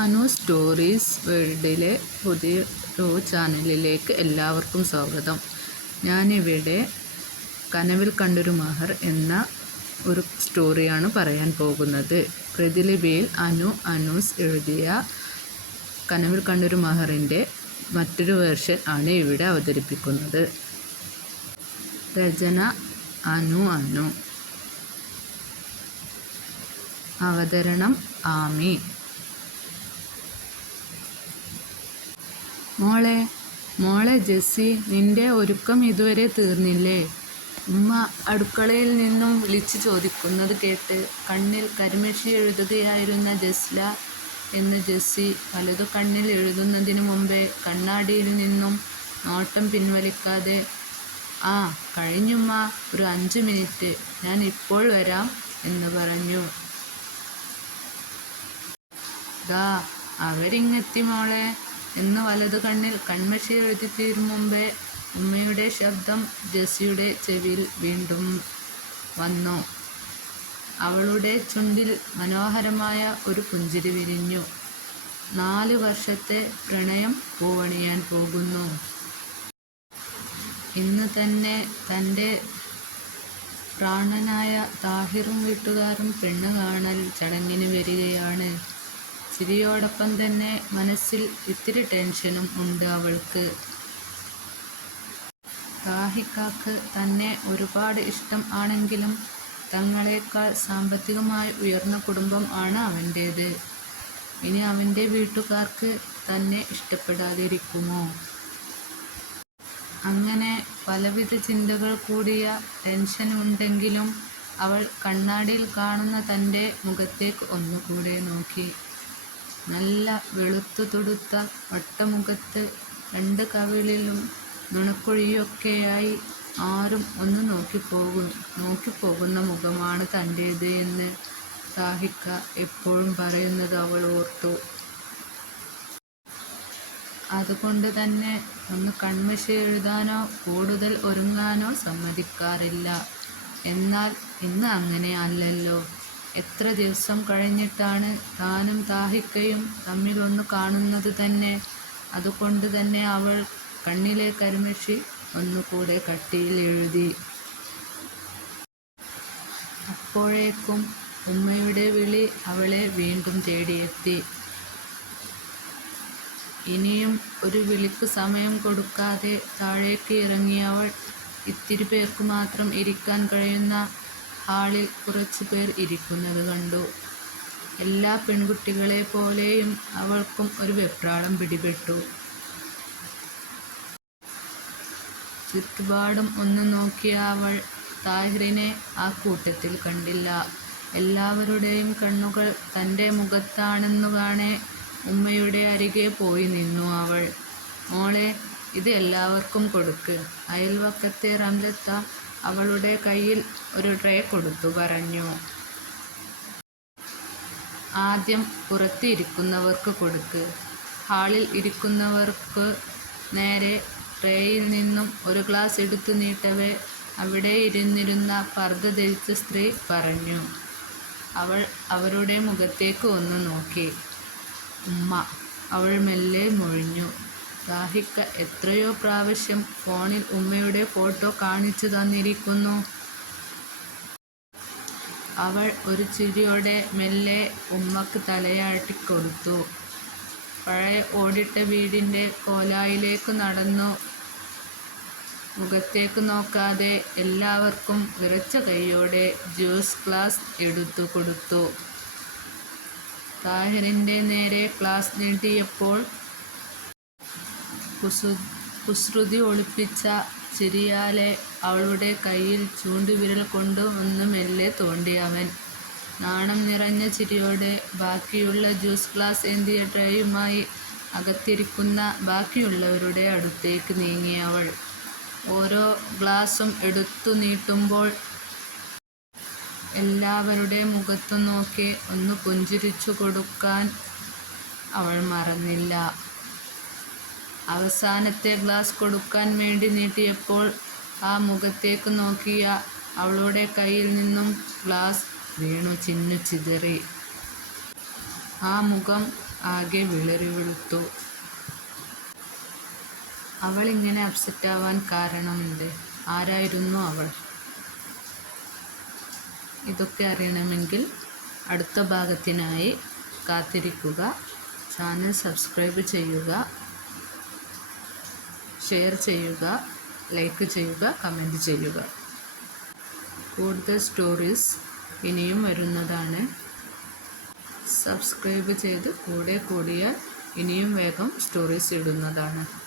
Anu stories വേൾഡിലെ പുതിയൊരു ചാനലിലേക്ക് എല്ലാവർക്കും സ്വാഗതം. ഞാനിവിടെ കനവിൽ കണ്ടൊരു മഹർ എന്ന ഒരു സ്റ്റോറിയാണ് പറയാൻ പോകുന്നത്. പ്രതിലിപിയിൽ അനൂസ് എഴുതിയ കനവിൽ കണ്ടൊരു മഹറിൻ്റെ മറ്റൊരു വേർഷൻ ആണ് ഇവിടെ അവതരിപ്പിക്കുന്നത്. രചന അനു. അവതരണം ആമി. മോളെ ജെസ്സി, നിന്റെ ഒരുക്കം ഇതുവരെ തീർന്നില്ലേ? ഉമ്മ അടുക്കളയിൽ നിന്നും വിളിച്ചു ചോദിക്കുന്നത് കേട്ട് കണ്ണിൽ കരിമഷി എഴുതുകയായിരുന്ന ജസ്ല എന്ന ജെസ്സി വലതു കണ്ണിൽ എഴുതുന്നതിന് മുമ്പേ കണ്ണാടിയിൽ നിന്നും നോട്ടം പിൻവലിക്കാതെ, കഴിഞ്ഞുമ്മ, ഒരു 5 മിനിറ്റ്, ഞാൻ ഇപ്പോൾ വരാം എന്ന് പറഞ്ഞു. അവരിങ്ങെത്തി മോളെ എന്ന് വലതു കണ്ണിൽ കൺമഷി എഴുതി തീരും മുമ്പേ ഉമ്മയുടെ ശബ്ദം ജെസ്സിയുടെ ചെവിയിൽ വീണ്ടും വന്നു. അവളുടെ ചുണ്ടിൽ മനോഹരമായ ഒരു പുഞ്ചിരി വിരിഞ്ഞു. 4 വർഷത്തെ പ്രണയം പൂവണിയാൻ പോകുന്നു. ഇന്ന് തന്നെ തൻ്റെ പ്രാണനായ താഹിറും വീട്ടുകാരും പെണ്ണ് കാണൽ ചടങ്ങിന് വരികയാണ്. ചിരിയോടൊപ്പം തന്നെ മനസ്സിൽ ഇത്തിരി ടെൻഷനും ഉണ്ട് അവൾക്ക്. താഹിക്കാക്ക് തന്നെ ഒരുപാട് ഇഷ്ടം ആണെങ്കിലും തങ്ങളെക്കാൾ സാമ്പത്തികമായി ഉയർന്ന കുടുംബം ആണ് അവൻ്റേത്. ഇനി അവൻ്റെ വീട്ടുകാർക്ക് തന്നെ ഇഷ്ടപ്പെടാതിരിക്കുമോ? അങ്ങനെ പലവിധ ചിന്തകൾ കൂടിയ ടെൻഷൻ ഉണ്ടെങ്കിലും അവൾ കണ്ണാടിയിൽ കാണുന്ന തൻ്റെ മുഖത്തേക്ക് ഒന്നുകൂടെ നോക്കി. നല്ല വെളുത്തു തുടുത്ത വട്ടമുഖത്ത് 2 കവിളിലും നുണക്കുഴിയൊക്കെയായി ആരും ഒന്ന് നോക്കിപ്പോകുന്ന മുഖമാണ് തൻ്റേത് എന്ന് താഹിക്ക എപ്പോഴും പറയുന്നത് അവൾ ഓർത്തു. അതുകൊണ്ട് തന്നെ ഒന്ന് കൺമഷി എഴുതാനോ കൂടുതൽ ഒരുങ്ങാനോ സമ്മതിക്കാറില്ല. എന്നാൽ ഇന്ന് അങ്ങനെ അല്ലല്ലോ. എത്ര ദിവസം കഴിഞ്ഞിട്ടാണ് താനും താഹിക്കയും തമ്മിൽ ഒന്ന് കാണുന്നത് തന്നെ. അതുകൊണ്ട് തന്നെ അവൾ കണ്ണിലെ കരിമഷി ഒന്നുകൂടെ കട്ടിയിൽ എഴുതി. അപ്പോഴേക്കും ഉമ്മയുടെ വിളി അവളെ വീണ്ടും തേടിയെത്തി. ഇനിയും ഒരു വിളിക്ക് സമയം കൊടുക്കാതെ താഴേക്ക് ഇറങ്ങിയവൾ ഇത്തിരി പേർക്ക് മാത്രം ഇരിക്കാൻ കഴിയുന്ന ഹാളിൽ കുറച്ചു പേർ ഇരിക്കുന്നത് കണ്ടു. എല്ലാ പെൺകുട്ടികളെ പോലെയും അവൾക്കും ഒരു വെപ്രാളം പിടിപെട്ടു. ചുറ്റുപാടും ഒന്ന് നോക്കിയ അവൾ താഹിറിനെ ആ കൂട്ടത്തിൽ കണ്ടില്ല. എല്ലാവരുടെയും കണ്ണുകൾ തൻ്റെ മുഖത്താണെന്നു കാണെ ഉമ്മയുടെ അരികെ പോയി നിന്നു അവൾ. മോളെ, ഇത് എല്ലാവർക്കും കൊടുക്ക്. അയൽവക്കത്തെ റംലത്ത അവളുടെ കയ്യിൽ ഒരു ട്രേ കൊടുത്തു പറഞ്ഞു. ആദ്യം പുറത്ത് ഇരിക്കുന്നവർക്ക് കൊടുക്ക്. ഹാളിൽ ഇരിക്കുന്നവർക്ക് നേരെ ട്രേയിൽ നിന്നും ഒരു ഗ്ലാസ് എടുത്തു നീട്ടവേ അവിടെ ഇരുന്നിരുന്ന പർദ്ദ ധരിച്ച സ്ത്രീ പറഞ്ഞു. അവൾ അവരുടെ മുഖത്തേക്ക് ഒന്ന് നോക്കി. ഉമ്മ, അവൾ മെല്ലെ മൊഴിഞ്ഞു. താഹിക്ക എത്രയോ പ്രാവശ്യം ഫോണിൽ ഉമ്മയുടെ ഫോട്ടോ കാണിച്ചു തന്നിരിക്കുന്നു. അവൾ ഒരു ചിരിയോടെ മെല്ലെ ഉമ്മക്ക് തലയാട്ടിക്കൊടുത്തു. പഴയ ഓടിട്ട വീടിൻ്റെ കോലായിലേക്ക് നടന്നു. മുഖത്തേക്ക് നോക്കാതെ എല്ലാവർക്കും വിറച്ച കൈയോടെ ജ്യൂസ് ഗ്ലാസ് എടുത്തു കൊടുത്തു. താഹിറിൻ്റെ നേരെ ഗ്ലാസ് നീട്ടിയപ്പോൾ കുസൃതി ഒളിപ്പിച്ച ചിരിയാലെ അവളുടെ കയ്യിൽ ചൂണ്ടുവിരൽ കൊണ്ട് ഒന്ന് മെല്ലെ തോണ്ടി അവൻ. നാണം നിറഞ്ഞ ചിരിയോടെ ബാക്കിയുള്ള ജ്യൂസ് ഗ്ലാസ് ഏന്തിയ ട്രേയുമായി അകത്തിരിക്കുന്ന ബാക്കിയുള്ളവരുടെ അടുത്തേക്ക് നീങ്ങി അവൾ. ഓരോ ഗ്ലാസും എടുത്തു നീട്ടുമ്പോൾ എല്ലാവരുടെ മുഖത്തു നോക്കി ഒന്ന് പുഞ്ചിരിച്ചു കൊടുക്കാൻ അവൾ മറന്നില്ല. അവസാനത്തെ ഗ്ലാസ് കൊടുക്കാൻ വേണ്ടി നീട്ടിയപ്പോൾ ആ മുഖത്തേക്ക് നോക്കിയ അവളുടെ കയ്യിൽ നിന്നും ഗ്ലാസ് വീണു ചിന്നു ചിതറി. ആ മുഖം ആകെ വിളറി വെളുത്തു. അവൾ ഇങ്ങനെ അപ്സെറ്റാവാൻ കാരണമെന്ത്? ആരായിരുന്നു അവൾ? ഇതൊക്കെ അറിയണമെങ്കിൽ അടുത്ത ഭാഗത്തിനായി കാത്തിരിക്കുക. ചാനൽ സബ്സ്ക്രൈബ് ചെയ്യുക, ഷെയർ ചെയ്യുക, ലൈക്ക് ചെയ്യുക, കമൻറ്റ് ചെയ്യുക. കൂടുതൽ സ്റ്റോറീസ് ഇനിയും വരുന്നതാണ്. സബ്സ്ക്രൈബ് ചെയ്ത് കൂടെ കൂടിയാൽ ഇനിയും വേഗം സ്റ്റോറീസ് ഇടുന്നതാണ്.